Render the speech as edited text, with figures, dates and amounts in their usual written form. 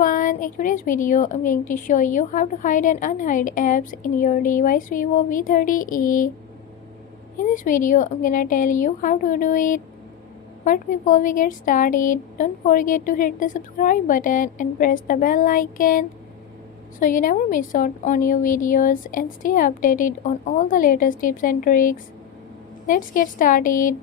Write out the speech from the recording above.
everyone, in today's video I'm going to show you how to hide and unhide apps in your device Vivo V30e. In this video I'm gonna tell you how to do it. But before we get started, don't forget to hit the subscribe button and press the bell icon so you never miss out on new videos and stay updated on all the latest tips and tricks. Let's get started.